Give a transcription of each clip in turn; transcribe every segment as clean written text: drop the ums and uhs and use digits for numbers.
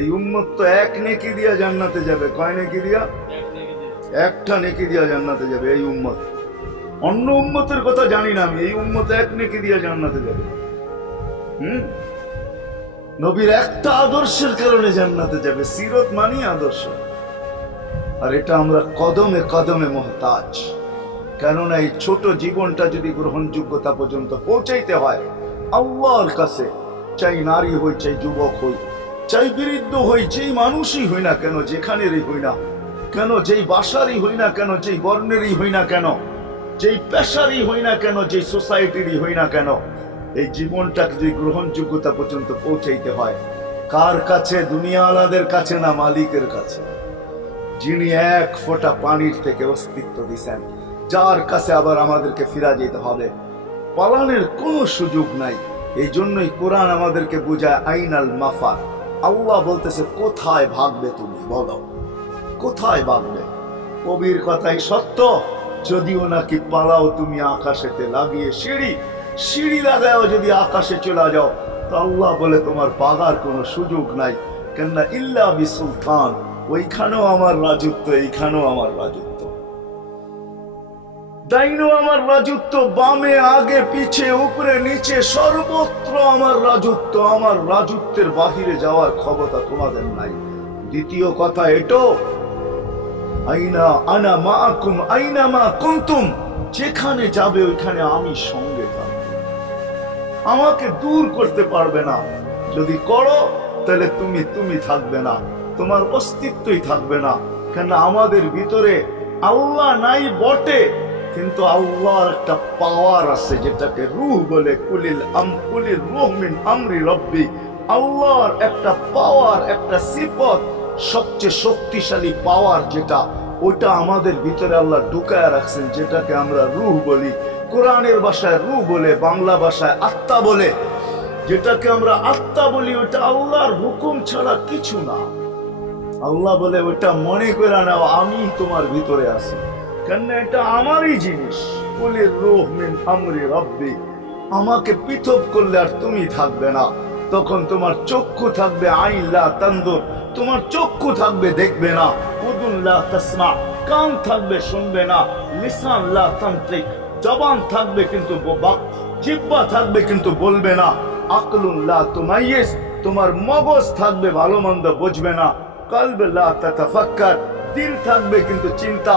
এই উম্মত তো এক নেকি দিয়া জান্নাতে যাবে। কয় নেকি দিয়া? একটা নেকি দিয়া জান্নাতে যাবে এই উম্মত। অন্য উম্মতের কথা জানি না আমি, এই উম্মত এক নেকি দিয়া জান্নাতে যাবে। নবীর একটা আদর্শের কারণে জান্নাতে যাবে। সিরত মানি আদর্শ। আর এটা আমরা কদমে কদমে মুহতাজ। কেননা এই ছোট জীবনটা যদি গ্রহণযোগ্যতা পর্যন্ত পৌঁছাইতে হয় আল্লাহর কাছে, চাই নারী হই, চাই যুবক হই, চাই বৃদ্ধ হই, যেই মানুষই হই না কেন, যেখানেরই হই না কেন, যেই বাসারই হই না কেন, যেই বর্ণেরই হই না কেন, যেই পেশারই হই না কেন, যেই সোসাইটিরই হই না কেন, এই জীবনটাকে যদি গ্রহণযোগ্যতা পর্যন্ত পৌঁছাইতে হয় কার কাছে? দুনিয়া আলাদের কাছে না, মালিকের কাছে, যিনি এক ফোঁটা পানির থেকে অস্তিত্ব দিছেন, যার কাছে আবার আমাদেরকে ফিরা যেতে হবে। পালানোর কোনো সুযোগ নাই। এই জন্যই কোরআন আমাদেরকে বুঝায় আইনাল মাফার। আল্লাহ বলতেছে কোথায় ভাগবে তুমি, বলো কোথায় ভাগবে? কবির কথাই সত্য, যদিও নাকি পালাও তুমি আকাশেতে লাগিয়ে সিঁড়ি লাগাও, যদি আকাশে চলে যাও তো আল্লাহ বলে তোমার পাগার কোনো সুযোগ নাই। কেননা ইল্লা বিসুলতান, ওইখানেও আমার রাজত্ব, এইখানেও আমার রাজত্ব, ডাইনো আমার রাজত্ব, বামে আগে পিছে উপরে নিচে সর্বত্র আমার রাজত্ব। আমার রাজত্বের বাহিরে যাওয়ার ক্ষমতা তোমাদের নাই। দ্বিতীয় কথা এটো, আইনা আনা মাআকুম আইনা মা কুনতুম, যেখানে যাবে ওইখানে আমি সঙ্গে থাকব। আমাকে দূর করতে পারবে না। যদি করো তাহলে তুমি থাকবে না, তোমার অস্তিত্বই থাকবে না। কেন আমাদের ভিতরে আল্লাহ নাই বটে, কিন্তু আল্লাহর একটা পাওয়ার আছে যেটাকে রূহ বলে। কুলিল রূহ মিন আমরি রব্বি। আল্লাহর একটা পাওয়ার, একটা সিফত, সবচেয়ে শক্তিশালী পাওয়ার যেটা, ওটা আমাদের ভিতরে আল্লাহ ঢুকায় রাখছেন, যেটাকে আমরা রূহ বলি। কোরআনের ভাষায় রূহ বলে, বাংলা ভাষায় আত্মা বলে। যেটাকে আমরা আত্মা বলি ওটা আল্লাহর হুকুম ছাড়া কিছু না। আল্লাহ বলে ওটা মনে করে নাও আমি তোমার ভিতরে আছি, কেন এটা আমারই জিনিস। বলে রূহ মিন আমরি রব্বি, আমাকে পৃথক করলে আর তুমি থাকবে না। তখন তোমার চক্ষু থাকবে আইন লা তানদুর, তোমার চক্ষু থাকবে দেখবে না। উযুন লা তাসমা, কান থাকবে শুনবে না। লিসান লা তানতিক, জবান থাকবে কিন্তু জিহ্বা থাকবে কিন্তু বলবে না। আকলুন লা তুমাইয়িজ, তোমার মগজ থাকবে ভালো মন্দ বুঝবে না। কলব লা তাতাফাক্কার, দিল থাকবে কিন্তু চিন্তা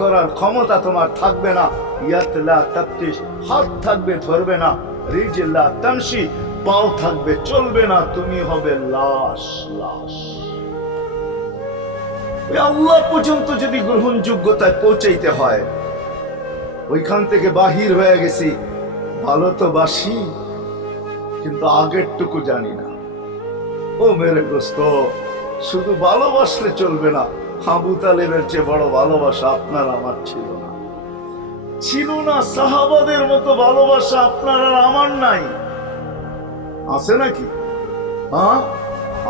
করার ক্ষমতা তোমার থাকবে না। ইয়াত লা তাফতিশ, হাত থাকবে ধরবে না। রিজল লা তামশি, পাও থাকবে চলবে না। তুমি হবে লাশ। ওই আল্লাহ পর্যন্ত যদি গ্রহণযোগ্যতায় পৌঁছাইতে হয়, ওইখান থেকে বাহির হয়ে গেছি। ভালো তো বাসি, কিন্তু আগেরটুকু জানি না। ও মেরে দোস্ত, শুধু ভালোবাসলে চলবে না। আবু তালেবের চেয়ে বড় ভালোবাসা আপনার আমার ছিল না। সাহাবাদের মতো ভালোবাসা আপনার আর আমার নাই। আছে নাকি? হ্যাঁ,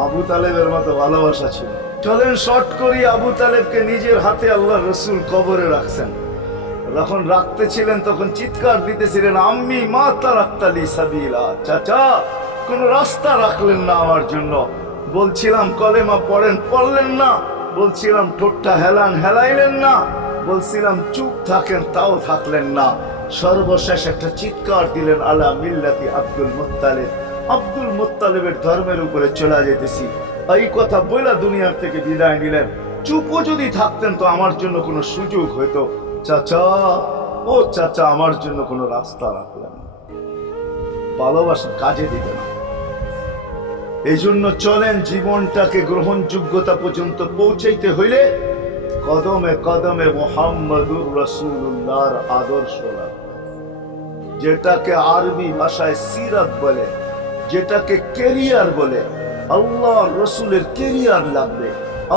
আবু তালেবের মতো ভালোবাসা ছিল। চলেন শর্ট করি। আবু তালেবকে নিজের হাতে আল্লাহ রসুল কবরে রাখছেন। যখন রাখতে ছিলেন তখন চিৎকার দিতেছিলেন, আম্মি মা তারাক্তালি সাবিলা, চাচা কোন রাস্তা রাখলেন না আমার জন্য। বলছিলাম কলেমা পড়েন, পড়লেন না। বলছিলাম ঠোঁটটা হেলাইলেন না। বলছিলাম চুপ থাকেন, তাও থাকলেন না। সর্বশেষ একটা চিৎকার দিলেন, আলা মিল্লাতি আব্দুল মুত্তালিব, আব্দুল মুত্তালিবের ধর্মের উপরে চলে যেতেছি। এই কথা বইলা দুনিয়ার থেকে বিদায় নিলেন। চুপও যদি থাকতেন তো আমার জন্য কোনো সুযোগ হইতো। চাচা, ও চাচা, আমার জন্য কোনো রাস্তা রাখলেন না। ভালোবাসা কাজে দিবে না। এই জন্য চলেন, জীবনটাকে গ্রহণযোগ্যতা পর্যন্ত পৌঁছাইতে হইলে কদমে কদমে মুহাম্মাদুর রাসূলুল্লাহর আদর্শ লাগবে। যেটাকে আরবি ভাষায় সিরাত বলে, যেটাকে কেরিয়ার বলে। আল্লাহ রসুলের কেরিয়ার লাগবে,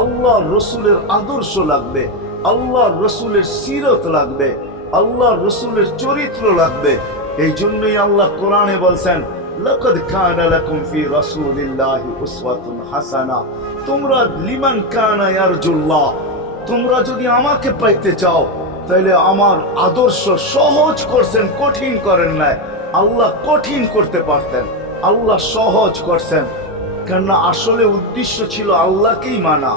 আল্লাহ রসুলের আদর্শ লাগবে, আল্লাহ রসুলের সিরত লাগবে, আল্লাহ রসুলের চরিত্র লাগবে। এই জন্যই আল্লাহ কোরআনে বলছেন, লাকাদ কানা লাকুম ফি রাসূলিল্লাহি উসওয়াতুন হাসানাহ, তোমরা লিমান কানা ইয়ারজুল্লাহ, তোমরা যদি আমাকে পাইতে চাও তাহলে আমার আদর্শ সহজ করছেন, কঠিন করেন নাই। আল্লাহ কঠিন করতে পারতেন, আল্লাহ সহজ করছেন। কেননা আসলে উদ্দেশ্য ছিল আল্লাহকেই মানা,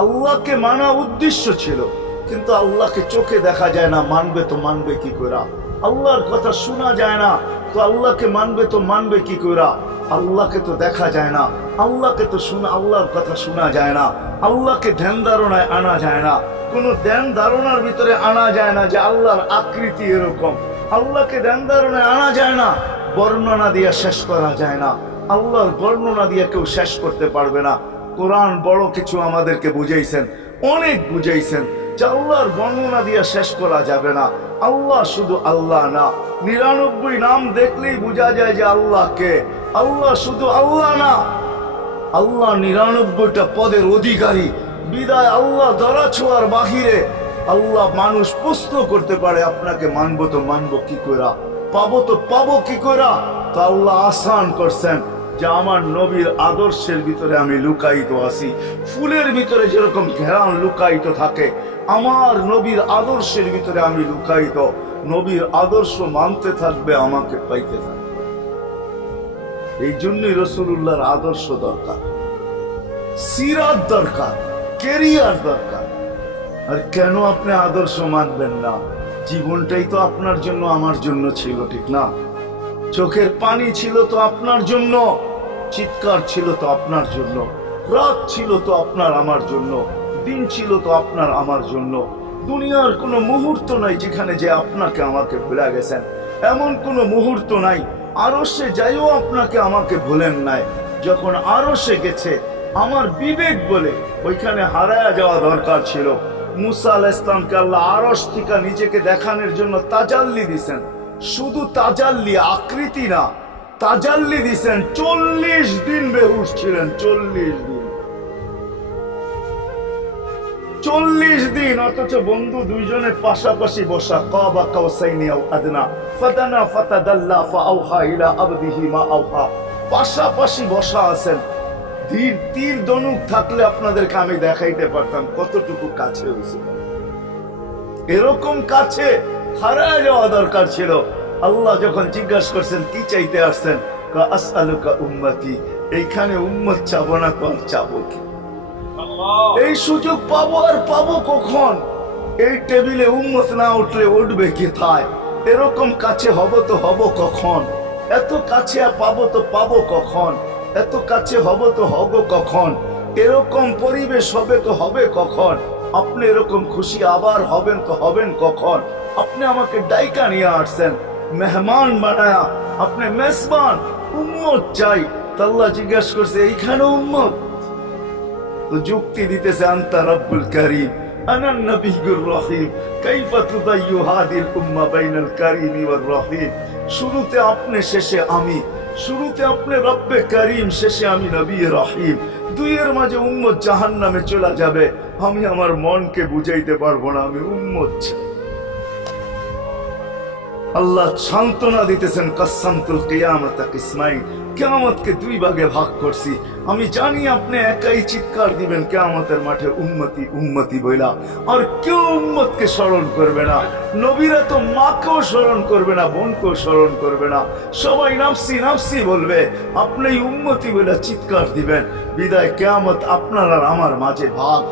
আল্লাহকে মানা উদ্দেশ্য ছিল। কিন্তু আল্লাহকে চোখে দেখা যায় না, মানবে তো মানবে কি করে? আল্লাহর কথা শোনা যায় না, তো আল্লাহকে মানবে তো মানবে কি করে? আল্লাহকে তো দেখা যায় না, আল্লাহকে তো আল্লাহর কথা শোনা যায় না, আল্লাহকে ধ্যান ধারণায় আনা যায় না, কোনো ধ্যান ধারণার ভিতরে আনা যায় না যে আল্লাহর আকৃতি এরকম। আল্লাহকে ধ্যান ধারণায় আনা যায় না, বর্ণনা দিয়ে শেষ করা যায় না। আল্লাহর বর্ণনা দিয়ে কেউ শেষ করতে পারবে না। কোরআন বড় কিছু আমাদেরকে বুঝাইছেন, অনেক বুঝাইছেন যে আল্লাহর বর্ণনা দিয়ে শেষ করা যাবে না। আল্লাহ শুধু আল্লাহ না, 99 নাম দেখলেই বোঝা যায় যে আল্লাহকে। আল্লাহ শুধু আল্লাহ না, আল্লাহ 99টা পদের অধিকারী। বিদায় আল্লাহ ধরা ছোঁয়ার বাহিরে আল্লাহ মানুষ প্রশ্ন করতে পারে, আপনাকে মানবো তো মানবো কি করে, পাবো তো পাবো কি করে? তো আল্লাহ আসান করছেন যে আমার নবীর আদর্শের ভিতরে আমি লুকায়িত আছি। ফুলের ভিতরে যেরকম ঘেরান লুকায়িত থাকে, আমার নবীর আদর্শের ভিতরে আমি লুকায়িত। নবীর আদর্শ মানতে থাকবে, আমাকে পাইতে থাকবে। এই জন্যই রাসূলুল্লাহর আদর্শ দরকার, সিরাত দরকার, কেরিয়ার দরকার। আর কেন আপনি আদর্শ মানবেন না? জীবনটাই তো আপনার জন্য আমার জন্য ছিল, ঠিক না? চোখের পানি ছিল তো আপনার জন্য, চিৎকার ছিল তো আপনার জন্য, রাত ছিল তো আপনার আমার জন্য, দিন ছিল তো আপনার আমার জন্য। দুনিয়ার কোনো মুহূর্ত নাই যেখানে যে আপনাকে আমাকে ভুলে গেছেন, এমন কোনো মুহূর্ত নাই। আরশে যাইও আপনাকে আমাকে ভুলেন নাই। যখন আরশে গেছে আমার বিবেক বলে ওইখানে হারায়া যাওয়া দরকার ছিল। মুসা আলাইহিস সালামকে আল্লাহ আরশ থেকে নিজেকে দেখানোর জন্য তাজাল্লি দিছেন। শুধু তাজাল্লি, আকৃতি না, তাজাল্লি দিছেন। 40 দিন বেহুশ ছিলেন, 40 দিন, 40 দিন। অথচ বন্ধু দুইজনের পাশাপাশি বসা, কাবা কাউসাইনি আও আদনা ফাদানা ফাতাদাল্লা ফাআওহা ইলা আবদিহি মা আওহা, পাশাপাশি বসা আছেন। তীর ধনুক থাকলে আপনাদেরকে আমি দেখাইতে পারতাম কতটুকু কাছে হয়েছিল। এরকম কাছে হারায় যাওয়া দরকার ছিল। আল্লাহ যখন জিজ্ঞাসা করছেন কি চাইতে আসছেন, আসআলুকা উম্মতি, এইখানে উম্মত চাবো না তো আর চাবো কি? এই সুযোগ পাবো আর পাবো কখন? এই টেবিলে উম্মত না উঠলে উঠবে কোথায়? এরকম কাছে হব তো হব কখন? এত কাছে পাবো তো পাবো কখন? এত কাছে হব তো হব কখন? এরকম পরিবেশ হবে তো হবে কখন? আপনি এরকম খুশি আবার হবেন তো হবেন কখন? আপনি আমাকে ডাইকা নিয়ে আসছেন, মেহমান বানায়া, আপনি মেজবান, উম্মত চাই। আল্লাহ জিজ্ঞাসা করছে এইখানে উম্মত? তো যুক্তি দিতেছে আনতা রব্বুল কারীম আনা নবিয়্যুর রহিম কাইফা তুদাইয়ু হাদিল উম্মাহ বাইনাল কারীমি ওয়ার রহিম। শুরুতে আপনি, শেষে আমি। শুরুতে আপনি রব্বে কারীম, শেষে আমি নবী রহিম। দুইয়ের মাঝে উম্মত জাহান্নামে চলে যাবে। আমি আমার মনকে বুঝাইতে পারবো না আমি উম্মত চাই। আল্লাহ সান্ত্বনা দিতেছেন, কাসসামতুল কিয়ামাতা কিসমাইন, কিয়ামতকে 2 ভাগে ভাগ করছি। আমি জানি আপনি একাই চিৎকার দিবেন কিয়ামতের মাঠে উম্মতি উম্মতি বইলা, আর কেউ উম্মতকে স্মরণ করবে না। নবীরা তো মাকেও স্মরণ করবে না, বোনকেও স্মরণ করবে না, সবাই নাফসি নাফসি বলবে। আপনি উম্মতি বইলা চিৎকার দিবেন। বিদায় কিয়ামত আপনার আর আমার মাঝে ভাগ,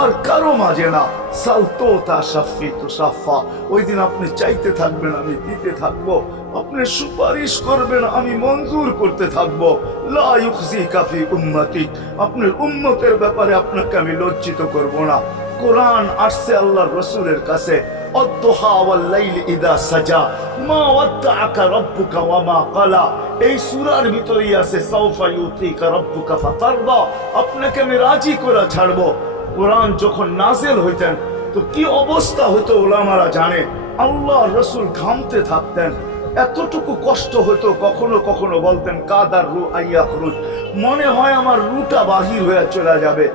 আর কারো মাঝে না। সালতোতা শাফি তুসাফা, ওই দিন আপনি চাইতে থাকবেন, আমি দিতে থাকবো। আপনি সুপারিশ করবেন, আমি মঞ্জুর করতে থাকবো। লা ইউখজিকা ফি উম্মতিক, আপনার উম্মতের ব্যাপারে আপনাকে আমি লজ্জিত করব না। কোরআন আসছে আল্লাহর রাসূলের কাছে, আদ-দুহা ওয়াল লাইলি ইযা সাজা মা ওয়াদ্দাআকা রাব্বুকা ওয়া মা ক্বালা। এই সূরার ভিতরেই আছে সাউফা ইউতিকা রাব্বুকা ফাতারদা, আপনাকে আমি রাজি করে ছাড়বো। কোরআন যখন নাজিল হইতেন তো কি অবস্থা হতো উলামারা জানে। আল্লাহ রাসূল ঘামতে থাকতেন, এতটুকু কষ্ট হতো। কখনো কখনো বলতেন কাদার রু আইয়াখরুজ, মনে হয় আমার রুটা বাহির হয়ে চলে যাবে।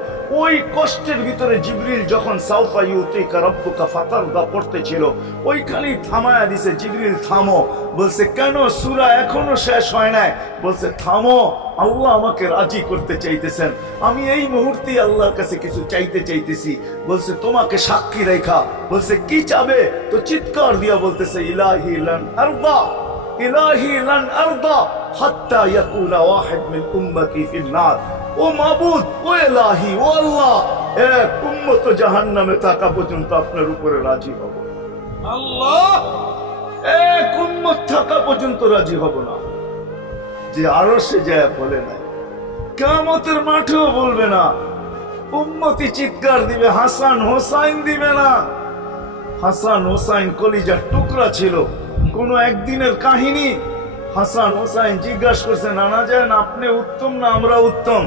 ওই কষ্টের ভিতরে জিবরিল যখন সাউফা ইউতিকা রাব্বুকা ফাতারদা পড়তেছিল, ওইখানেই থামায়া দিছে, জিবরিল থামো। বলছে কেন? সূরা এখনো শেষ হয় নাই। বলছে থামো, আল্লাহ আমাকে রাজি করতে চাইতেছেন, আমি এই মুহূর্তে আল্লাহর কাছে কিছু চাইতে চাইতেছি। বলছে তোমাকে সাক্ষী রেখা। বলছে কি চাবে? তো চিৎকার দিয়া বলতেছে ইলাহি লান আরদা, ইলাহি লান আরদা হাত্তা ইয়াকুনা ওয়াহিদ মিন উম্মতি ফিন নার। ও মাবুদ, ও এলাহি, ও আল্লাহ, এক উম্মত জাহান্নামে থাকা পর্যন্ত আপনার উপরে রাজি হব আল্লাহ, এক উম্মত থাকা পর্যন্ত রাজি হব না। যে আরো সে যায় বলে নাই, কিয়ামতের মাঠেও বলবে না। উম্মতি চিৎকার দিবে, হাসান হোসাইন দিবে না। হাসান হোসাইন কলিজার টুকরা ছিল, কোনো একদিনের কাহিনী। হাসান হোসাইন জিজ্ঞাসা করছে, নানা যান আপনি উত্তম না আমরা উত্তম?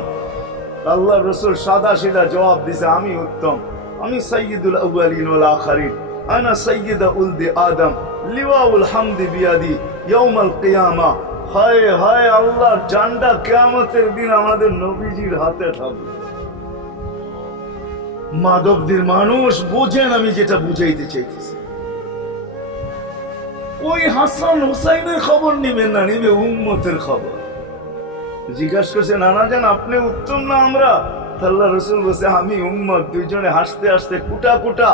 আল্লাহ রসুল সাদা সিধা জবাব দিছে, আমি উত্তম, আমি সাইয়্যিদুল আউয়ালিন ওয়াল আখিরিন, আনা সাইয়্যিদা উলদি আদম, লিওয়াউল হামদি বিয়াদি ইয়াউমাল কিয়ামা। হায় হায়, আল্লাহর জান্ডা কিয়ামতের দিন আমাদের নবীজির হাতে থাকবে। মাধবদের মানুষ বোঝেন আমি যেটা বুঝাইতে চাইতেছি। ওই হাসান হুসাইনের খবর নিবেন না, নিবে উম্মতের খবর। জিজ্ঞাসা করছে, নানা যান আপনি উত্তম না আমরা? আল্লাহ রসুল বলছে, আমি উম্মত। দুইজনে হাসতে হাসতে কুটা কুটা।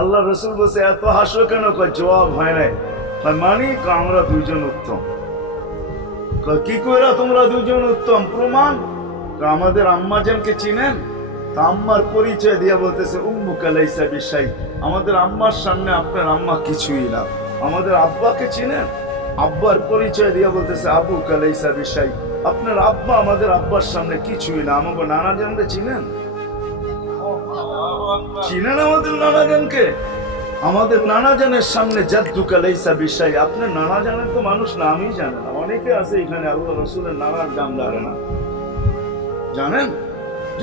আল্লাহ রসুল বলছে, এত হাসো কেন? জবাব হয় নাই। মানি আমরা দুইজন উত্তম। কি করে তোমরা দুইজন উত্তম? প্রমাণ। আমাদের আম্মাজানকে চিনেন? আম্মার পরিচয় দিয়া বলতেছে, উম্মুকা লাইসা বিশাই, আমাদের আম্মার সামনে আপনার আম্মা কিছুই না। আমাদের আব্বাকে চিনেন? আব্বার পরিচয় দিয়া বলতেছে, আবুকা লাইসা বিশাই, আপনার আব্বা আমাদের আব্বার সামনে কিছুই না। আমাকে নানা জানকে চিনেন? চিনেন আমাদের নানা জানকে? আমাদের নানা জানের সামনে জাদ্দুকা লাইসা বিশাই, আপনার নানা জানের তো মানুষ নামই জানে না। অনেকে আছে এখানে আল্লাহ রসুলের নানার নাম জানে না। জানেন?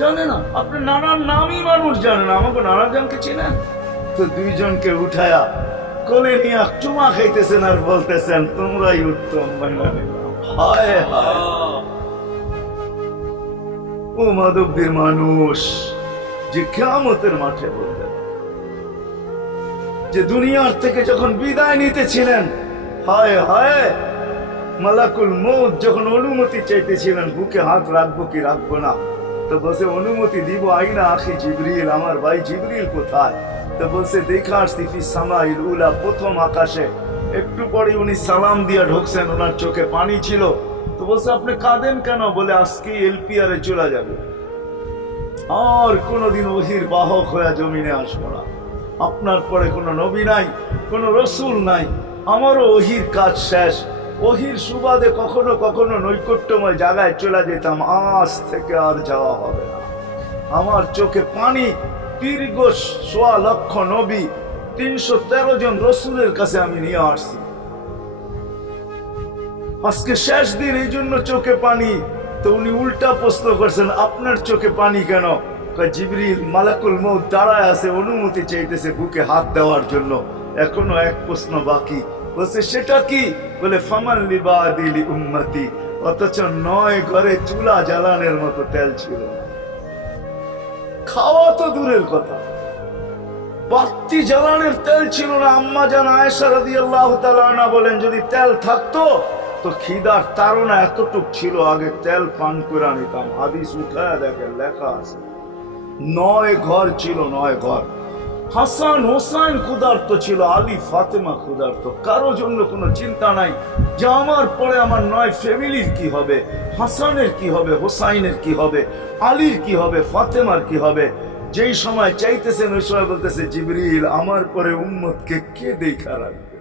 জানে না। আপনার নানার নামই মানুষ জানে না। আমাকে নানা জানকে চিনেন? তো দুইজনকে উঠায়া কোলে নিয়ে চুমা খাইতেছেন আর বলতেছেন, তোমরাই উত্তম। হায় হায়, ও মাধবদের মানুষ যে কিয়ামতের মাঠে বললেন, যে দুনিয়ার থেকে যখন বিদায় নিতেছিলেন, হায় হায়, মালাকুল মউত যখন অনুমতি চাইতেছিলেন, বুকে হাত রাখবো কি রাখবো না, তো বলছে অনুমতি দিব। আইনা আখি জিবরিল, আমার ভাই জিবরিল কোথায়? তো বলছে, দেখা আসছি ফি সামাইল উলা, প্রথম আকাশে। একটু পরে উনি সালাম দিয়া ঢুকছেন, ওনার চোখে পানি ছিল। তো বলছে, আপনি কাঁদেন কেন? বলে, আজকে এলপিআর এ চলে যাবে, আর কোনোদিন ওহির বাহক হয়ে জমিনে আসবো না। আপনার পরে কোনো নবী নাই, কোনো রসুল নাই, আমারও ওহির কাজ শেষ। ওহির সুবাদে কখনো কখনো নৈকট্যময় জায়গায় চলে যেতাম, আজ থেকে আর যাওয়া হবে না। আমার চোখে পানি। দীর্ঘ ১.৫ লক্ষ নবী, ৩১৩ জন রসুলের কাছে আমি নিয়ে আসছি। আজকে শেষ দিন, এই জন্য চোখে পানি। তো উনি উল্টা প্রশ্ন করছেন, আপনার চোখে পানি কেন? জিবরিল মালাকুল মউত দাঁড়ায় আছে, অনুমতি চাইতেছে বুকে হাত দেওয়ার জন্য। এখনো এক প্রশ্ন বাকি। বলছে, সেটা কি? বলে, ফামান লিবাদি লি উম্মতি। অথচ ৯ ঘরে চুলা জ্বালানোর মতো তেল ছিল না। খাওয়া তো দূরের কথা, বাতি জ্বালানোর তেল ছিল না। আম্মা জান আয়েশা রাদিয়াল্লাহু তাআলা আনহা বলেন, যদি তেল থাকতো তো খিদার তাড়না এতটুক ছিল, আগে তেল পান করে নিতাম। হাদিস উঠায় দেখেন, লেখা আছে ৯ ঘর ছিল, ৯ ঘর। হাসান হোসাইন ক্ষুধার্ত ছিল, আলী ফাতেমা ক্ষুধার্ত। কারো জন্য কোনো চিন্তা নাই যে আমার পরে আমার ৯ ফ্যামিলির কি হবে, হাসানের কি হবে, হোসাইনের কি হবে, আলীর কি হবে, ফাতেমার কি হবে। যেই সময় চাইতেছেন ওই সময় বলতেছে, জিবরিল আমার পরে উম্মতকে কে দেখা রাখবে?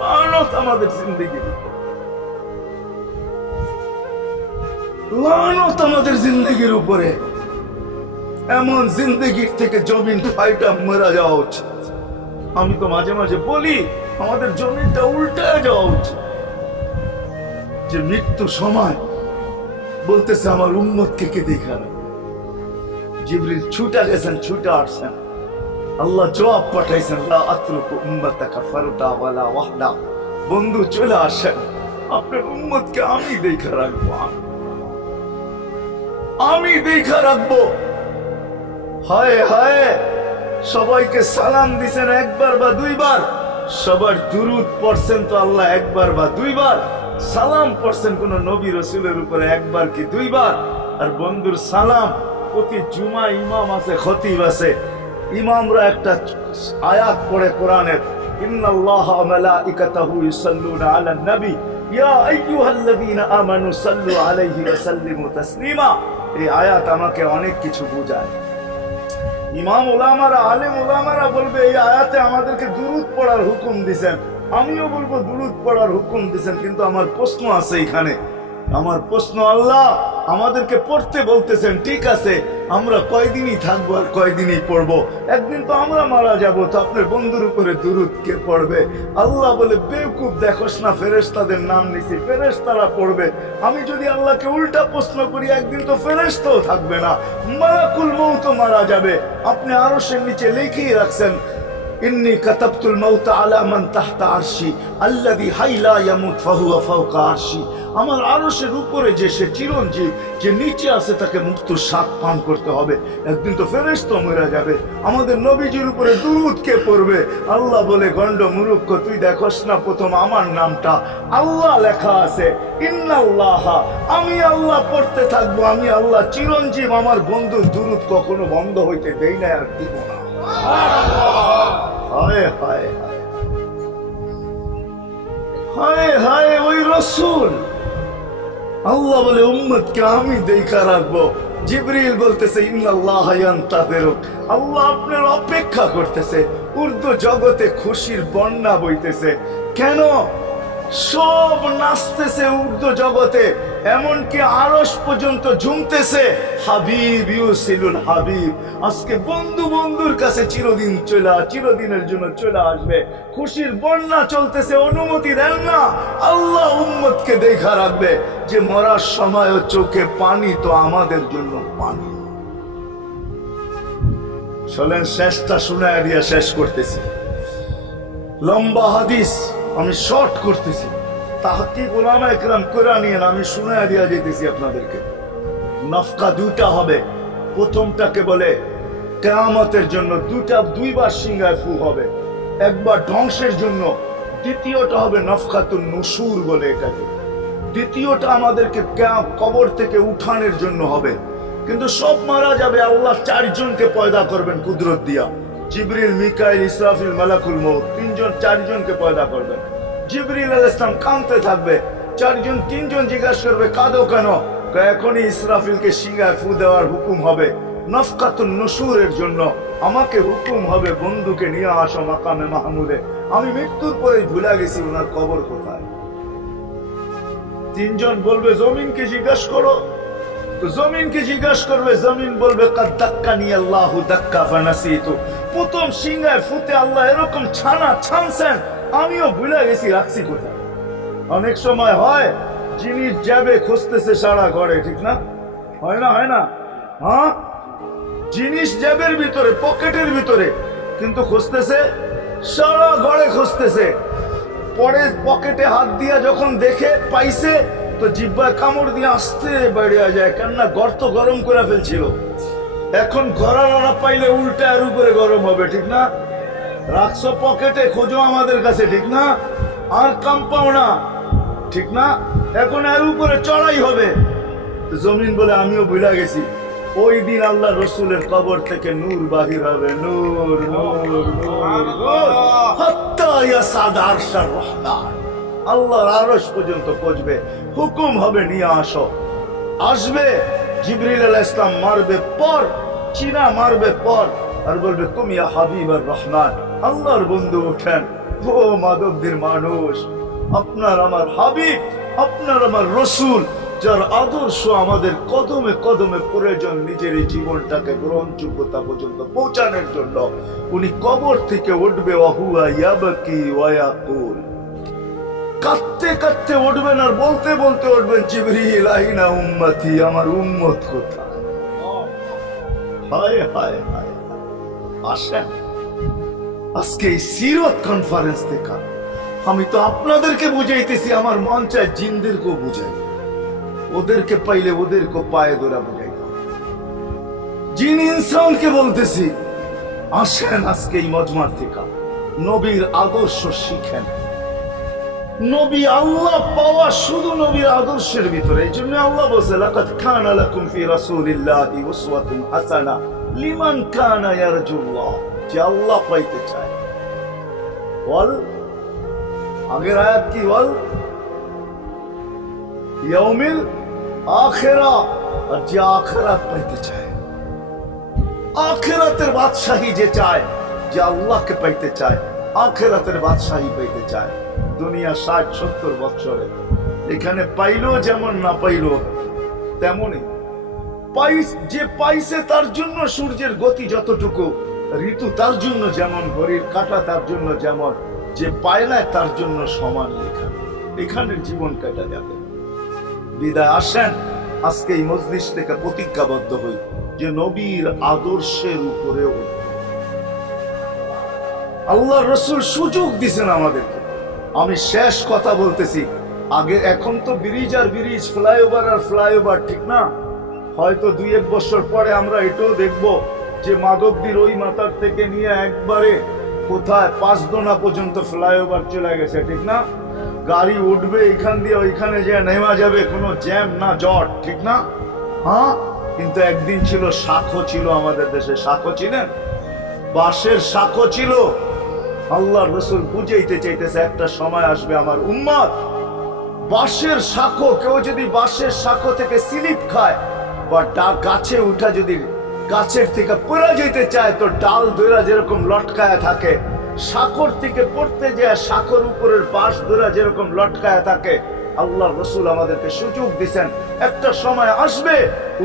লানত আমাদের জিন্দেগির, লানত আমাদের জিন্দেগির উপরে। এমন জিন্দেগির থেকে জমিন ফাইটা মরা যাওয়া উচিত। আমি তো মাঝে মাঝে বলি, আমাদের জমিনটা উল্টায় যাওয়া উচিত। যে মৃত্যু সময় বলতেছে, আমার উম্মতকে কে দেখা রাখবে? জিবরিল ছুটা গেছেন, ছুটা আসছেন। আল্লাহ জবাব পাঠাইছেন, লা আতরুকু উম্মাতাকা ফারদা ওয়ালা ওয়াহদা। বন্ধু চলে আসেন, আপনার উম্মতকে আমি দেখা রাখবো, আমি দেখা রাখবো। হায় হায়, সবাইকে সালাম দিছেন একবার বা দুইবার, সবার দুরুদ পড়ছেন তো আল্লাহ একবার বা দুইবার, সালাম পড়ছেন কোন নবী রসুলের উপরে একবার কি দুইবার। আর বন্ধুর সালাম প্রতি জুমা ইমাম আছে, খতিব আছে, ইমামরা একটা আয়াত পড়ে কোরআনের, ইন্নাল্লাহা ওয়া মালাইকাতাহু ইউসাল্লুনা আলান নবী ইয়া আইয়ুহাল্লাযীনা আমানু সাল্লু আলাইহি ওয়া সাল্লিমু তাসলিমা। এই আয়াত আমাকে অনেক কিছু বোঝায়। ইমাম ওলামারা, আলেম ওলামারা বলবে এই আয়াতে আমাদেরকে দুরূদ পড়ার হুকুম দিবেন, আমিও বলবো দুরূদ পড়ার হুকুম দিবেন। কিন্তু আমার প্রশ্ন আছে এখানে, আমার প্রশ্ন, আল্লাহ আমাদেরকে পড়তে বলতেছেন, ঠিক আছে, আমরা কয়দিনই থাকবো আর কয়দিনই পড়বো? একদিন তো আমরা মারা যাব, তো আপনার বন্ধুর উপরে দুরূদ কে পড়বে? আল্লাহ বলে, বেওকুফ, দেখোস না ফেরেশতাদের নাম নিছি, ফেরেশতারা পড়বে। আমি যদি আল্লাহকে উল্টা প্রশ্ন করি, একদিন তো ফেরেশতাও থাকবে না, মালাকুল মউত মারা যাবে। আপনি আরশের নিচে লিখেই রাখছেন, ইন্নী কাতাবতুল মাউত আলা মান তাহতা আরশি আল্লাযী হাইলা ইয়ামুত ফাহুয়া ফাওকা আরশি। আমার আরশের উপরে যে সে চিরঞ্জীব, যে নিচে আছে, তাকে মৃত্যুর স্বাদ পান করতে হবে। একদিন তো ফেরেশতা মরে যাবে, আমাদের নবীজির উপরে দুরূদ কে পড়বে? আল্লাহ বলে, গন্ড মূর্খ, তুই দেখোস না প্রথম আমার নামটা আল্লাহ লেখা আছে, ইন্নাল্লাহা, আমি আল্লাহ পড়তে থাকবো, আমি আল্লাহ চিরঞ্জীব, আমার বন্ধুর দুরূদ কখনো বন্ধ হইতে দেই না, আর দিব না। হায় হায় হায় হায়, ওই রাসূল। আল্লাহ বলে, উম্মতকে আমি দেখা রাখবো। জিবরিল বলতেছে, ইন্নাল্লাহা ইয়ান্তাযিরুক, আল্লাহ আপনার অপেক্ষা করতেছে। উর্দু জগতে খুশির বন্যা বইতেছে। কেন? সব নাচতেছে উর্দু জগতে, এমনকি আরশ পর্যন্ত ঝুমতেছে। হাবিব ইউসিলুল হাবিব, আজকে বন্ধু বন্ধুর কাছে চিরদিনের জন্য চলে আসবে। খুশির বন্যা চলতেছে, অনুমতি দেন না। আল্লাহ উম্মতকে দেখা রাখবে যে মরার সময়ও চোখে পানি তো আমাদের জন্য পানি। চলেন শেষটা শুনায় দিয়া শেষ করতেছি। লম্বা হাদিস আমি শর্ট করতেছি, তাহকিক উলামা ইকরাম করে নিয়েন, আমি শুনায় দিয়া যেতেছি আপনাদেরকে। নফকা দুইটা হবে। প্রথমটাকে বলে কিয়ামতের জন্য, দুইবার সিংহায় ফু হবে, একবার ধ্বংসের জন্য, দ্বিতীয়টা হবে নফকাতুন নুশুর বলে এটাকে। দ্বিতীয়টা আমাদেরকে কবর থেকে উঠানোর জন্য হবে। কিন্তু সব মারা যাবে, আল্লাহ চারজনকে পয়দা করবেন কুদরত দিয়া। জিবরিল, মিকাইল, ইসরাফিল, মালাকুল মউত, চারজনকে পয়দা করবেন। জিবরিল আলাইহিস সালাম কাঁদতে থাকবে, তিনজন জিজ্ঞাসা করবে, কাঁদো কেন? এখনই ইসরাফিলকে সিংহায় ফু দেওয়ার হুকুম হবে নফকাতুন নুশুরের জন্য। আমাকে হুকুম হবে, বন্ধুকে নিয়ে আসো মাকামে মাহমুদে। আমি মৃত্যুর পরে ভুলে গেছি ওনার কবর কোথায়। তিনজন বলবে, জমিনকে জিজ্ঞাসা করো। তো জমিনকে জিজ্ঞাসা করবে, জমিন বলবে, কাদ দাক্কানি আল্লাহু দাক্কা ফানাসিতু। প্রথম সিংহায় ফুতে আল্লাহ এরকম ছানছেন, আমিও ভুলে গেছি রাখছি কোথায়। অনেক সময় হয় জিনিস যাবে খুঁজতেছে সারা ঘরে, ঠিক না? হয় না? হয় না? হ্যাঁ, জিনিস জ্যাবের ভিতরে, পকেটের ভিতরে, কিন্তু খুঁজতেছে সারা ঘরে খুঁজতেছে। পরে পকেটে হাত দিয়া যখন দেখে পাইছে, তো জিহ্বায় কামড় দিয়ে আসতে বেরিয়ে যায়, কেননা গর্ত গরম করে ফেলছিল। এখন ঘরারা পাইলে উল্টা এর উপরে গরম হবে, ঠিক না? রাখছো পকেটে, খোঁজো আমাদের কাছে, ঠিক না? আর কাম পাও না, ঠিক না? এখন এর উপরে চড়াই হবে। জমিন বলে, আমিও ভুলে গেছি। ওই দিন আল্লাহ রসুলের কবর থেকে নূর বাহির হবে, নূর নূর নূর, হাত্তা ইয়াসাদ আরশার রহমান, আল্লাহর আরশ পর্যন্ত পৌঁছবে। হুকুম হবে, নিয়ে আসো। আসবে জিবরিল আলাইহিস সালাম, মারবে পর, চিনা মারবে পর, আর বলবে, তুমি ইয়া হাবিবার রহমান, আল্লাহর বন্ধু ওঠেন। ও মাধবদের মানুষ, আপনার আমার হাবিব, আপনার আমার রসুল, যার আদর্শ আমাদের কদমে কদমে প্রয়োজন নিজের এই জীবনটাকে গ্রহণযোগ্যতা পর্যন্ত পৌঁছানোর জন্য, উনি কবর থেকে উঠবে। ওয়াহুয়া ইয়াবকি ওয়া ইয়াকুল, কাঁদতে কাঁদতে উঠবেন আর বলতে বলতে উঠবেন, জিবরিল আইনা উম্মতি, আমার উম্মত কোথায়? হায় হায় হায়। আসেন আজকে এই সিরত কনফারেন্স দেখা, আমি তো আপনাদেরকে বুঝাইতেছি, আমার মন চায় জিনদেরকেও বুঝাই। ওদেরকে পাইলে ওদেরকে পায়ে ধরা বুঝাইতাম। জিন ইনসানকে বলতেছি, আসেন আজকে এই মজমার থেকে নবীর আদর্শ শিখেন। নবী আল্লাহ পাওয়া শুধু নবীর আদর্শের ভিতরে। এই জন্য আল্লাহ বলছে, লাকাদ কানা লাকুম ফি রাসূলিল্লাহি উসওয়াতুন হাসানাহ লিমান কানা ইয়ারজুল্লাহ, যে আল্লাহ পাইতে চায়। বল, আগের আয়াত কি বল? ইয়াউমিল আখিরা, আর যে আখিরাত পাইতে চায়, আখিরাতের বাদশাহী যে চায়, যে আল্লাহকে পাইতে চায়, আখিরাতের বাদশাহী পাইতে চায়, দুনিয়া 60-70 বছরে এখানে পাইলো যেমন, না পাইলো তেমনই। যে পাইছে তার জন্য সূর্যের গতি যতটুকু, ঋতু তার জন্য যেমন, ঘড়ির কাঁটা তার জন্য যেমন, যে পায় না তার জন্য সমানই। এখানের জীবন কাটা যাবে। বিদায় আসেন আজকে এই মজলিস থেকে প্রতিজ্ঞাবদ্ধ হই যে নবীর আদর্শের উপরে আল্লাহ রসুল সুযোগ দিছেন আমাদেরকে। আমি শেষ কথা বলতেছি, আগে এখন তো ব্রিজ আর ব্রিজ, ফ্লাইওভার আর ফ্লাইওভার, ঠিক না? হয়তো 2-1 বছর পরে আমরা এটাও দেখব যে মাধবদীর ওই মাথার থেকে নিয়ে একবারে কোথায় 5 পর্যন্ত ফ্লাইওভার চলে গেছে, ঠিক না? গাড়ি উঠবে এখান দিয়ে ওইখানে যে নেমা যাবে, কোনো জ্যাম না জট, ঠিক না? হ্যাঁ, কিন্তু একদিন ছিল শাখো, ছিল আমাদের দেশে শাখো, ছিলেন বাঁশের শাখো ছিল। আল্লাহ রসুল বুঝাইতে চাইতেছে একটা সময় আসবে আমার উম্মত বাঁশের শাখো, কেউ যদি বাঁশের শাখো থেকে স্লিপ খায় বা গাছে উঠা যদি গাছের থেকে পড়ে যেতে চায়, তো ডাল ধরা যেরকম লটকায় থাকে, শাখর থেকে পড়তে যায় শাখর উপরের বাঁশ ধরা যেরকম লটকায় থাকে। আল্লাহ রসুল আমাদেরকে সুযোগ দিচ্ছেন, একটা সময় আসবে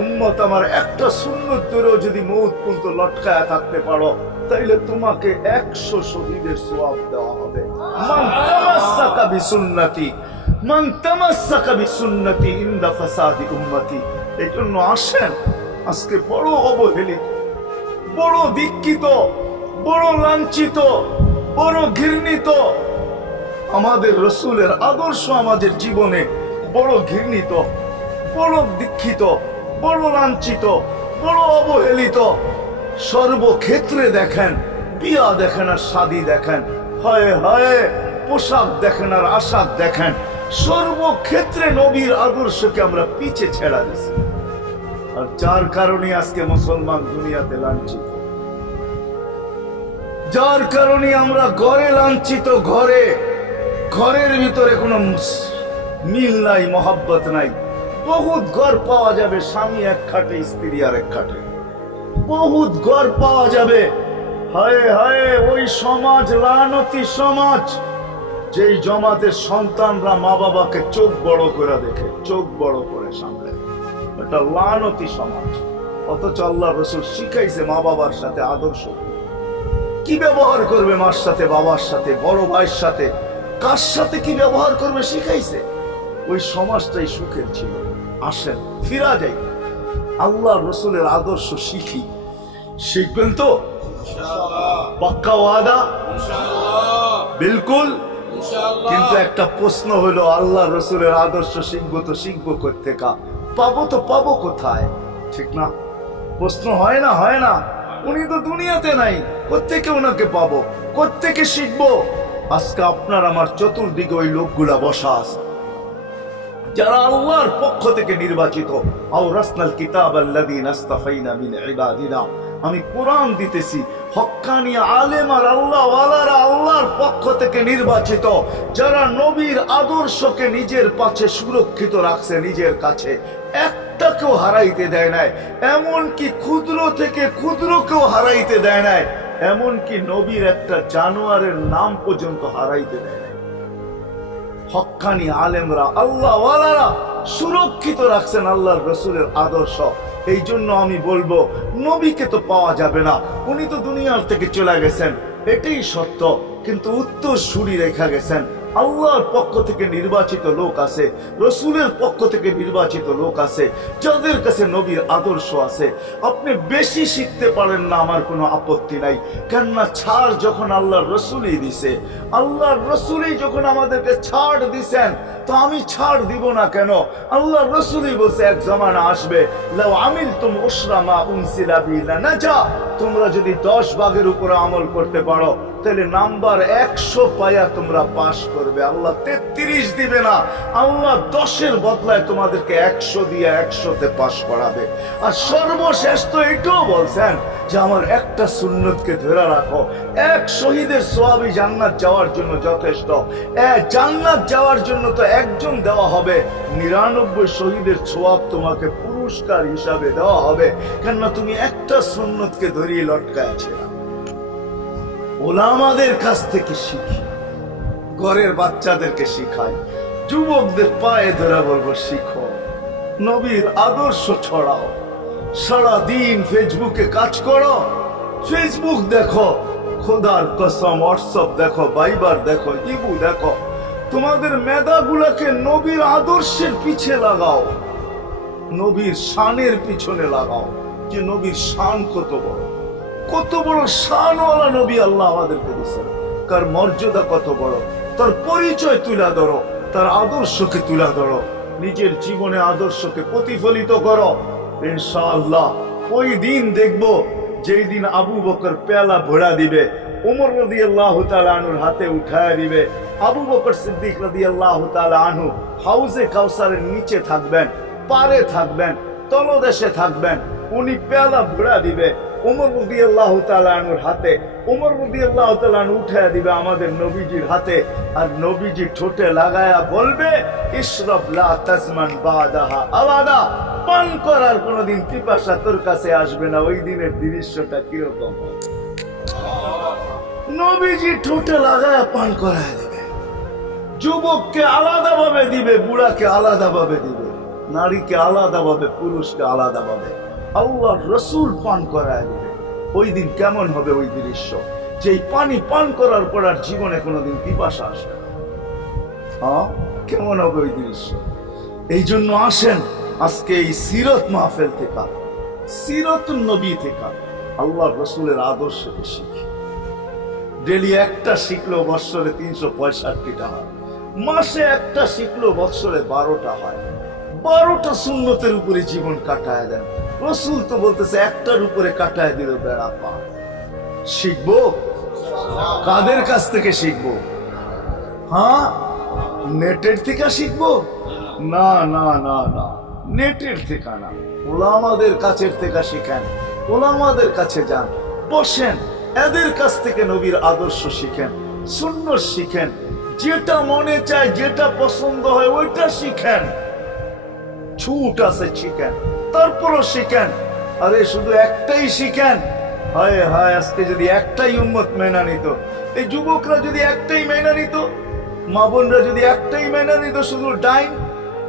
উম্মত আমার একটা সুন্নত ধরেও যদি মউত পর্যন্ত লটকায় থাকতে পারো, তাইলে তোমাকে 100 শহীদের সওয়াব দেওয়া হবে। মান তামাসসাকা বিসুন্নতি, মান তামাসসাকা বিসুন্নতি ইনদা ফাসাদি উম্মতি। এই জন্য আসেন, আজকে বড় অবহেলিত, বড় দীক্ষিত, বড় লাঞ্ছিত, বড় ঘৃণিত আমাদের রসুলের আদর্শ আমাদের জীবনে, বড় ঘৃণিত, বড় দীক্ষিত, বড় লাঞ্ছিত, বড় অবহেলিত। সর্বক্ষেত্রে দেখেন, বিয়া দেখেন আর শাদী দেখেন, হয় হয় পোশাক দেখেন আর আশাক দেখেন, সর্বক্ষেত্রে নবীর আদর্শকে আমরা পিছে ছেড়া দিচ্ছি। আর যার কারণে আজকে মুসলমান দুনিয়াতে লাঞ্ছিত, যার কারণে আমরা ঘরে লাঞ্ছিত, ঘরের ভিতরে কোনো মিল নাই, মহব্বত নাই। বহুত ঘর পাওয়া যাবে স্বামী এক খাটে, স্ত্রী আর এক খাটে, বহুত ঘর পাওয়া যাবে। হায় হায়, ওই সমাজ লানতি সমাজ, যেই জমাতের সন্তানরা মা বাবাকে চোখ বড় করে দেখে, চোখ বড় করে সামলে, এটা লানতি সমাজ। অথচ আল্লাহ রসুল শিখাইছে মা বাবার সাথে আদর্শ কি ব্যবহার করবে, মার সাথে, বাবার সাথে, বড় ভাইয়ের সাথে, কার সাথে কি ব্যবহার করবে শিখাইছে। ওই সমাজটাই সুখের ছিল। আসেন ফিরা যাই, আল্লাহ রসুলের আদর্শ শিখি। শিখবেন তো পাক্কা ওয়াদা? বিলকুল। কিন্তু একটা প্রশ্ন হলো, আল্লাহ রসুলের আদর্শ শিখবো তো শিখবো কোত্থেকে, পাবো তো পাবো কোথায়, ঠিক না? প্রশ্ন হয় না, হয় না? উনি তো দুনিয়াতে নাই, কোত্থেকে ওনাকে পাবো, কোত্থেকে শিখবো? আজকে আপনার আমার চতুর্দিকে ওই লোকগুলা বসা আছে যারা আল্লাহর পক্ষ থেকে নির্বাচিত। আওরাসনাল কিতাবাল্লাযীনা ইসতাফাইনা মিন ইবাদিনা, আমি কোরআন দিতেছি, হক্কানি আলেম আর আল্লাহ ওয়ালারা আল্লাহর পক্ষ থেকে নির্বাচিত, যারা নবীর আদর্শকে নিজের পাশে সুরক্ষিত রাখছে, নিজের কাছে একটাকেও হারাইতে দেয় নাই, এমনকি ক্ষুদ্র থেকে ক্ষুদ্রকেও হারাইতে দেয় নাই, এমনকি নবীর একটা জানোয়ারের নাম পর্যন্ত হারাইতে দেয় নাই। হক্কানি আলেমরা আল্লাহ ওয়ালারা সুরক্ষিত রাখছেন আল্লাহর রসুলের আদর্শ। এই জন্য আমি বলবো, নবীকে তো পাওয়া যাবে না, উনি তো দুনিয়ার থেকে চলে গেছেন, এটাই সত্য, কিন্তু উত্তর সুরি রেখা গেছেন। আল্লাহর পক্ষ থেকে নির্বাচিত লোক আছে, রসুলের পক্ষ থেকে নির্বাচিত লোক আছে, যাদের কাছে নবীর আদর্শ আছে। আপনি বেশি শিখতে পারেন না, আমার কোনো আপত্তি নাই, কেননা ছাড় যখন আল্লাহর রসুলই দিছে, আল্লাহর রসুলই যখন আমাদেরকে ছাড় দিছেন, তো আমি ছাড় দিব না কেন? আল্লাহর রসুলই বলছে, এক জামানা আসবে, লাউ আমিলতুম উশরা মা উনসিলা বি লানাজা, তোমরা যদি 10 ভাগের উপরে আমল করতে পারো, তাহলে নাম্বার 100 পাইয়া তোমরা পাস করবে। আল্লাহ 33 দিবে না, আল্লাহ 10-এর বদলায় তোমাদেরকে 100 দিয়ে 100-তে পাস করাবে। আর সর্বশেষ তো এটাও বলছেন, যে আমার একটা সুন্নতকে ধরে রাখো। এক শহীদের সওয়াবই জান্নাত যাওয়ার জন্য যথেষ্ট। জান্নাত যাওয়ার জন্য তো একজন দেওয়া হবে, 99 শহীদের সওয়াব তোমাকে পুরস্কার হিসাবে দেওয়া হবে, কেননা তুমি একটা সুন্নতকে ধরিয়ে লটকায়াছে। ওলামাদের কাছ থেকে শিখি, ঘরের বাচ্চাদেরকে শিখাই, যুবকদের পায়ে ধরে বলবো শিখো, নবীর আদর্শ ছড়াও। সারাদিন ফেসবুকে কাজ করো, ফেসবুক দেখো, খোদার কসম হোয়াটসঅ্যাপ দেখো, ভাইবার দেখো, ইবু দেখো, তোমাদের মেধাগুলোকে নবীর আদর্শের পিছে লাগাও, নবীর শানের পিছনে লাগাও, যে নবীর শান কত বড়, কত বড় শানওয়ালা নবী আল্লাহ আমাদেরকে দিয়েছেন, কার মর্যাদা কত বড়, তার পরিচয় তুলে ধরো, তার আদর্শকে তুলে ধরো, নিজের জীবনে আদর্শকে প্রতিফলিত করো। ইনশাআল্লাহ ওই দিন দেখবো যেই দিন আবু বকর পেয়ালা ভরা দিবে, উমর রাদিয়াল্লাহু তাআলা আনহুর হাতে উঠায় দিবে, আবু বকর সিদ্দিক রাদিয়াল্লাহু তাআলা আনহু হাউজে কাউসারের নিচে থাকবেন, পারে থাকবেন, তলদেশে থাকবেন, উনি পেয়ালা ভরা দিবে উমর রাদিয়াল্লাহু তাআলা আনহুর হাতে, উমর রাদিয়াল্লাহু তাআলা আনহু উঠায় দিবে আমাদের নবীজির হাতে, আর নবীজি ঠোঁটে লাগায়া বলবে ইশরাব লা তাজমান বাদাহা আবাদা, পান করার কোনোদিন পিপাসা তোর কাছে আসবে না। ওই দিনের দৃশ্যটা কিরকম, নবীজি ঠোঁটে লাগায়া পান করায় দিবে, যুবককে আলাদাভাবে দিবে, বুড়াকে আলাদাভাবে দিবে, নারীকে আলাদাভাবে, পুরুষকে আলাদাভাবে, আল্লাহর রাসূল পান করায় দিবে। ওই দিন কেমন হবে ওই দৃশ্য, যে পানি পান করার পর আর জীবনে কোনোদিন পিপাসা আসবে না। হ্যাঁ, কেমন হবে ওই দৃশ্য। এই জন্য আসেন আজকে এই সিরত মাহফিল থেকে, সিরতুন নবী থেকে আল্লাহর রাসূলের আদর্শকে শিখি। ডেলি একটা শিখলেও বৎসরে 365টা হয়, মাসে একটা শিখলেও বৎসরে 12টা হয়। 12টা সুন্নতের উপরে জীবন কাটায় দেন। রাসূল তো বলতেছে একটার উপরে কাটায় দিল বেড়া পার। শিখবো কাদের কাছ থেকে শিখবো? হ্যাঁ, নেটের থেকে শিখবো? না না না না, নেটের থেকে না, ওলামাদের কাছের থেকে শিখেন, ওলামাদের কাছে যান, বসেন, এদের কাছ থেকে নবীর আদর্শ শিখেন, সুন্নাত শিখেন, যেটা মনে চায়, যেটা পছন্দ হয় ওইটা শিখেন। ছুট আছে শিখেন, তারপরও শিখেন। আরে শুধু একটাই শিখেন, হায় হায়, আজকে যদি একটাই উম্মত মেনে নিত, এই যুবকরা যদি একটাই মেনে নিত, মা বোনরা যদি একটাই মেনে নিত, শুধু ডাইন,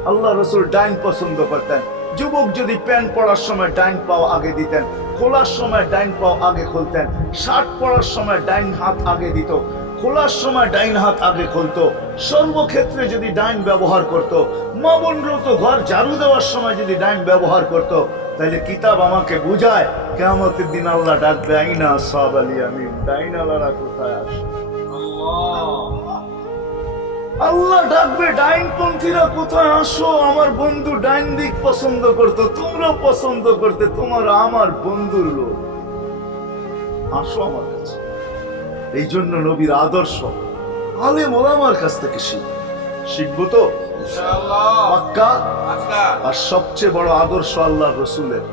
আল্লাহ রাসূল ডাইন পছন্দ করতেন। যুবক যদি প্যান্ট পরার সময় ডাইন পাও আগে দিতেন, খোলার সময় ডাইন পাও আগে খুলতেন, শার্ট পরার সময় ডাইন হাত আগে দিত, খোলার সময় ডাইন হাত আগে খুলতো, সর্বক্ষেত্রে যদি ডাইন ব্যবহার করত, মা বোনরাও তো ঘর ঝাড়ু দেওয়ার সময় যদি ডাইন ব্যবহার করত, তাহলে কিতাব আমাকে বুঝায় কিয়ামতের দিন আল্লাহ ডাকবে আইনা আসহাবাল ইয়ামিন, ডাইন আলারা কোথায় আসে? আল্লাহ ডাকবে ডাইনপন্থীরা কোথায় আসো? আমার বন্ধু ডাইন দিক পছন্দ করতো, তোমরা পছন্দ করতে, তোমার আমার বন্ধুর লোক, আসো আমার কাছে। এই জন্য নবীর আদর্শ আলেম ওলামার কাছ থেকে শিখবো তো পাক্কা। আর সবচেয়ে বড় আদর্শ আল্লাহ রসুলের,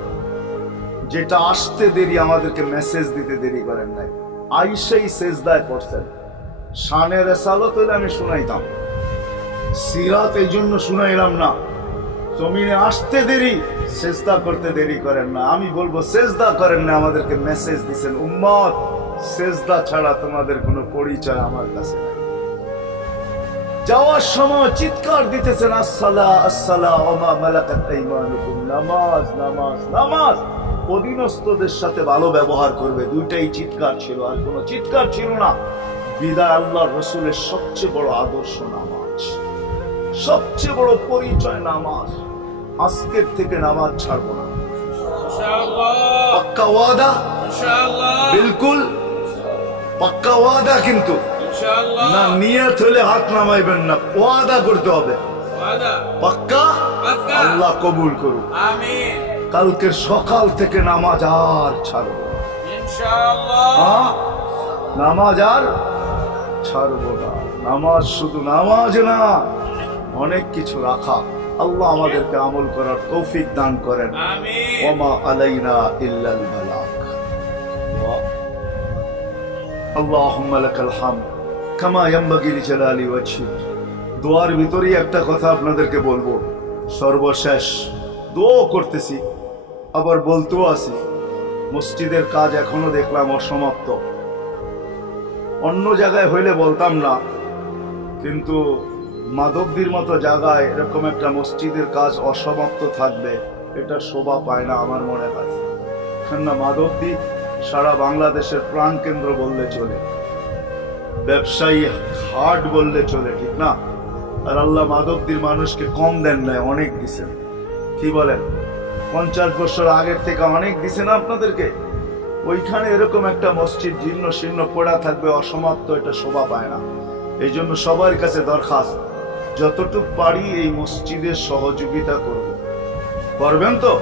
যেটা আসতে দেরি, আমাদেরকে মেসেজ দিতে দেরি করেন নাই। আইসাই সেজদায় পড়ছেন, শানের রেসালত হইলে আমি শুনাইতাম, সিরাত এই জন্য শুনাইলাম না। জমিনে আসতে দেরি, সেজদা করতে দেরি করেন না। আমি বলবো সেজদা করেন না, আমাদেরকে মেসেজ দিচ্ছেন, উম্মত সেজদা ছাড়া তোমাদের কোনো পরিচয় আমার কাছে নেই। যাওয়ার সময় চিৎকার দিতেছেন আসসালা আসসালা ওয়া মা মালাকাত আইমানুকুম, নামাজ নামাজ নামাজ, অধীনস্থদের সাথে ভালো ব্যবহার করবে, দুইটাই চিৎকার ছিল, আর কোনো চিৎকার ছিল না। বিদায় আল্লাহর রাসূলের সবচেয়ে বড় আদর্শ নামাজ, সবচেয়ে বড় পরিচয় নামাজ। আজকের থেকে নামাজ ছাড়বো না, ইনশাআল্লাহ। পাক্কা ওয়াদা? ইনশাআল্লাহ। বিলকুল পাক্কা ওয়াদা, কিন্তু ইনশাআল্লাহ না, নিয়ত হলে হাত নামাইবেন না, ওয়াদা করতে হবে। ওয়াদা পাক্কা? পাক্কা। আল্লাহ কবুল করুন, আমিন। কালকের সকাল থেকে নামাজ আর ছাড়বো না, ইনশাআল্লাহ। নামাজ আর ছাড়বো না। নামাজ শুধু নামাজ না, অনেক কিছু রাখা। আল্লাহ আমাদেরকে আমল করার তৌফিক দান করেন। আমিন। ওয়া মা আলাইনা ইল্লাল বালাগ। আল্লাহ। আল্লাহুম্মা লাকাল হামদ কামা ইয়ানবাগি লিজালালি ওয়াজহিক। দোয়ার ভিতরেই একটা কথা আপনাদেরকে বলবো, সর্বশেষ দোয়া করতেছি, আবার বলতেও আছি, মসজিদের কাজ এখনো দেখলাম অসমাপ্ত। অন্য জায়গায় হইলে বলতাম না, কিন্তু মাধবদীর মতো জায়গায় এরকম একটা মসজিদের কাজ অসমাপ্ত থাকবে, এটা শোভা পায় না আমার মনে হয়। কেননা মাধবদী সারা বাংলাদেশের প্রাণ কেন্দ্র বললে চলে, ব্যবসায়ী হাট বললে চলে, ঠিক না? আর আল্লাহ মাধবদীর মানুষকে কম দেন নাই, অনেক দিছেন। কি বলেন? 50 বছর আগের থেকে অনেক দিছেন আপনাদেরকে। ওইখানে এরকম একটা মসজিদ জীর্ণ শীর্ণ পড়া থাকবে অসমাপ্ত, এটা শোভা পায় না। এই জন্য সবার কাছে দরখাস্ত, যতটুকু পারি এই মসজিদের সহযোগিতা করব। পারবেন তো?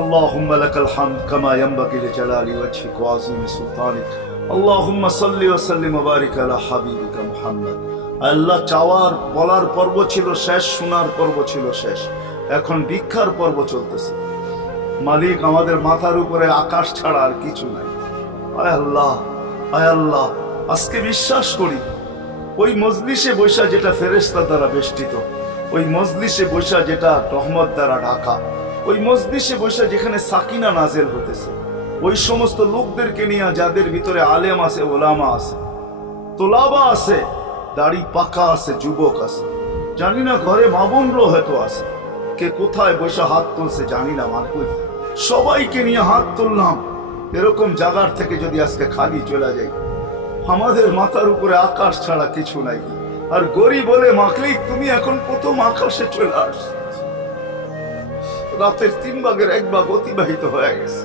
আল্লাহুম্মা লাকাল হামদ কামা ইয়ানবাগি লিজালালি ওয়াজহিক ওয়া আযীমি সুলতানিক। আল্লাহুম্মা সাল্লি ওয়া সাল্লিম ওয়া বারিক আলা হাবিবিকা মুহাম্মদ। আল্লাহ, চাওয়ার বলার পর্ব ছিল শেষ, শোনার পর্ব ছিল শেষ, এখন ভিক্ষার পর্ব চলতেছে। মালিক, আমাদের মাথার উপরে আকাশ ছাড়া আর কিছু নাই। আয় আল্লাহ, আয় আল্লাহ, আজকে বিশ্বাস করি ওই মজলিসে বৈশা যেটা ফেরেশতা দ্বারা বেষ্টিত, ওই মজলিসে বৈশা যেটা রহমত দ্বারা ঢাকা, ওই মজলিসে বৈশা যেখানে সাকিনা নাজেল হতেছে, ওই সমস্ত লোকদেরকে নিয়ে যাদের ভিতরে আলেম আছে, ওলামা আছে, তোলাবা আছে, দাড়ি পাকা আছে, যুবক আছে, জানি না ঘরে মা বোনরাও হয়তো আছে, কে কোথায় বৈশা হাত তুলছে জানি না। মারকুই সবাইকে নিয়ে হাত তুললাম। এরকম জায়গার থেকে যদি আজকে খালি চলে যাই, আমাদের মাথার উপরে আকাশ ছাড়া কিছু নাই। আর গরিব বলে মাকলিক, তুমি এখন প্রথম আকাশে চলে আসছো, রাতের 3 ভাগের 1 ভাগ অতিবাহিত হয়ে গেছে,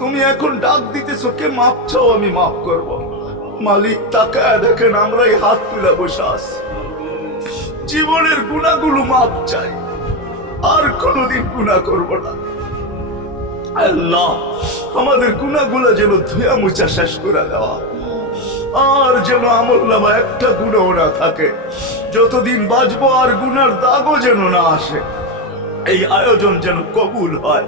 তুমি এখন ডাক দিতেছো, কে মাপ চাও, আমি মাফ করব। মালিক, তাকায় দেখেন আমরাই হাত তুলে বসে আছি, জীবনের গুনাহগুলো মাপ চাই, আর কোনোদিন গুনাহ করব না। আল্লাহ, আমাদের গুনাহগুলো যেন ধুয়া মুছা শেষ করে দেওয়া, আর যেন আমলনামা একটা গুনাহ না থাকে, যতদিন বাঁচবো আর গুনার দাগও যেন না আসে। এই আয়োজন যেন কবুল হয়,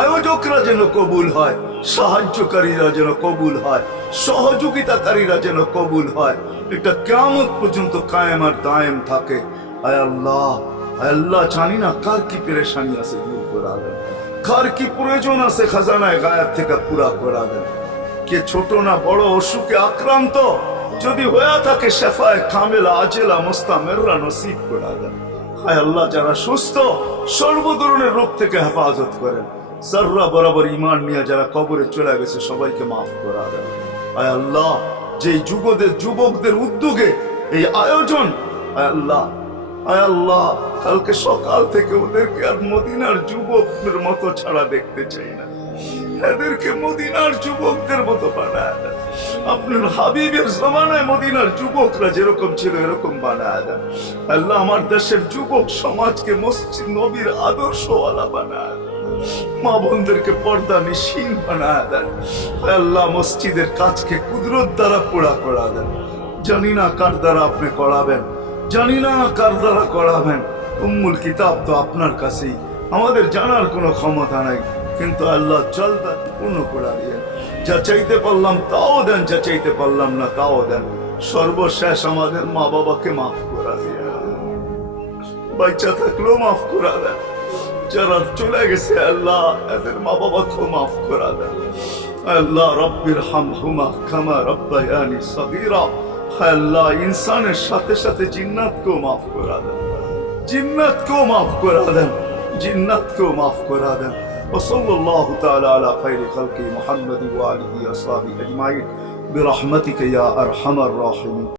আয়োজকরা যেন কবুল হয়, সাহায্যকারীরা যেন কবুল হয়, সহযোগিতাকারীরা যেন কবুল হয়, এটা কিয়ামত পর্যন্ত কায়েম আর দায়েম থাকে। আয় আল্লাহ, আয় আল্লাহ, জানি না কার কি পেরেশানি আছে, দূর করে দেন, কার কি প্রয়োজন আছে খাজানায় গায়েব থেকে পুরা করে দেন। কে ছোট না বড় অসুখে আক্রান্ত যদি হয়ে থাকে, শেফায়ে কামেলা আজেলা মুস্তামেররা নসিব করে দেন। হায় আল্লাহ, যারা সুস্থ সর্ব ধরনের রোগ থেকে হেফাজত করেন। যারা বরাবর ঈমান নিয়ে যারা কবরে চলে গেছে, সবাইকে মাফ করে দেন। আয় আল্লাহ, যে যুবকদের উদ্যোগে এই আয়োজন, আয় আল্লাহ, আয় আল্লাহ, কালকে সকাল থেকে ওদেরকে আর মদিনার যুবকদের মতো ছাড়া দেখতে চাই না, এদেরকে মদিনার যুবকদের মতো বানায় দেন। আপনার হাবিবের জমানায় মদিনার যুবকরা যেরকম ছিল এরকম বানায় দেন। আল্লাহ, আমার দেশের যুবক সমাজকে মসজিদ নবীর আদর্শওয়ালা বানায় দেন, মা বোনদেরকে পর্দা নিশীন বানায় দেন। আল্লাহ, মসজিদের কাজকে কুদরত দ্বারা পুরা করা দেন। জানি না কার দ্বারা আপনি করাবেন, জানি না কার দ্বারা করাবেন। উম্মুল কিতাব তো আপনার কাছেই, আমাদের জানার কোনো ক্ষমতা নাই, কিন্তু আল্লাহ জলদা পূর্ণ করে দিয়ে যা চাইতে পারলাম তাও দেন, যা চাইতে পারলাম না তাও দেন। সর্বশেষ আমাদের মা বাবাকে মাফ করে দিয়ে, বাচ্চা থাকলেও মাফ করে দেন, যারা চলে গেছে আল্লাহ এদের মা বাবাকেও মাফ করে দেন। আল্লাহ, রব্বির হামহুমা কামা রব্বায়ানি সগীরা। আল্লাহ, ইনসানের সাথে সাথে জিন্নাতকেও মাফ করে দেন, জিন্নাতকেও মাফ করে দেন, জিন্নাতকেও মাফ করে দেন। وصلى الله تعالى على خير خلقه محمد وآله وصحبه أجمعين برحمتك يا أرحم الراحمين.